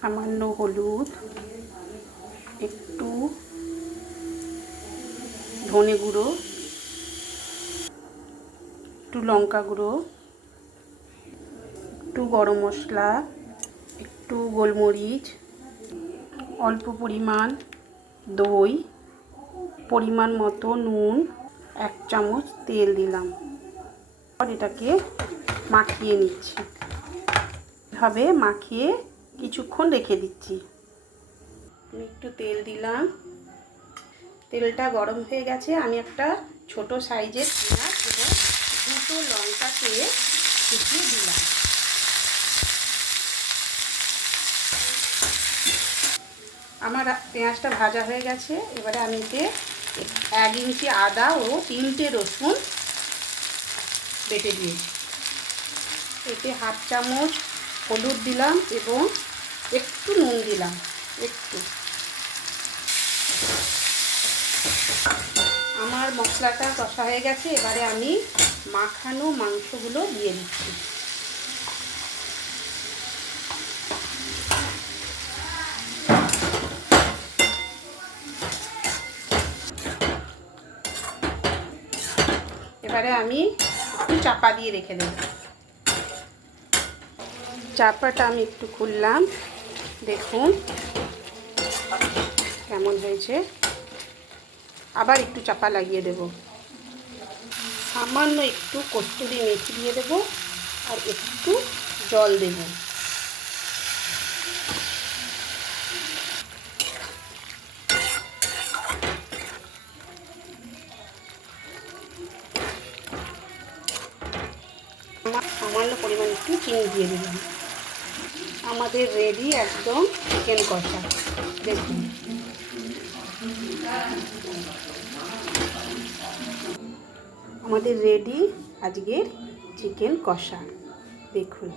সামান্য হলুদ, একটু ধনে গুঁড়ো, একটু লঙ্কা গুঁড়ো, একটু গরম মশলা, একটু গোলমরিচ, অল্প পরিমাণ দই, পরিমাণ মতো নুন, 1 চামচ তেল দিলাম। আর এটাকে মাখিয়ে নিচ্ছি। এভাবে মাখিয়ে কিছুক্ষণ রেখে দিচ্ছি। একটু তেল দিলাম, তেলটা গরম হয়ে গেছে। আমি একটা ছোট সাইজের পেঁয়াজ এবং 2টো লঙ্কাকে কুচিয়ে দিলাম। আমার পেঁয়াজটা ভাজা হয়ে গেছে। এবারে আমি এতে 1 ইঞ্চি আদা ও 3টে রসুন বেটে দিয়েছি। এতে 1/2 চামচ হলুদ দিলাম এবং একটু নুন দিলাম। একটু আমার মশলাটা কষা হয়ে গেছে। এবারে আমি মাখানো মাংসগুলো দিয়ে দিচ্ছি। এবারে আমি একটু চাপা দিয়ে রেখে দেব। চাপাটা আমি একটু খুললাম, দেখুন কেমন হয়েছে। আবার একটু চাপা লাগিয়ে দেব। সামান্য একটু কস্তুরি মেথি দিয়ে দেব আর একটু জল দেব। সামান্য পরিমাণ একটু চিনি দিয়ে দিলাম। আমাদের রেডি একদম চিকেন কষা। দেখুন আমাদের রেডি আজকের চিকেন কষা। দেখুন।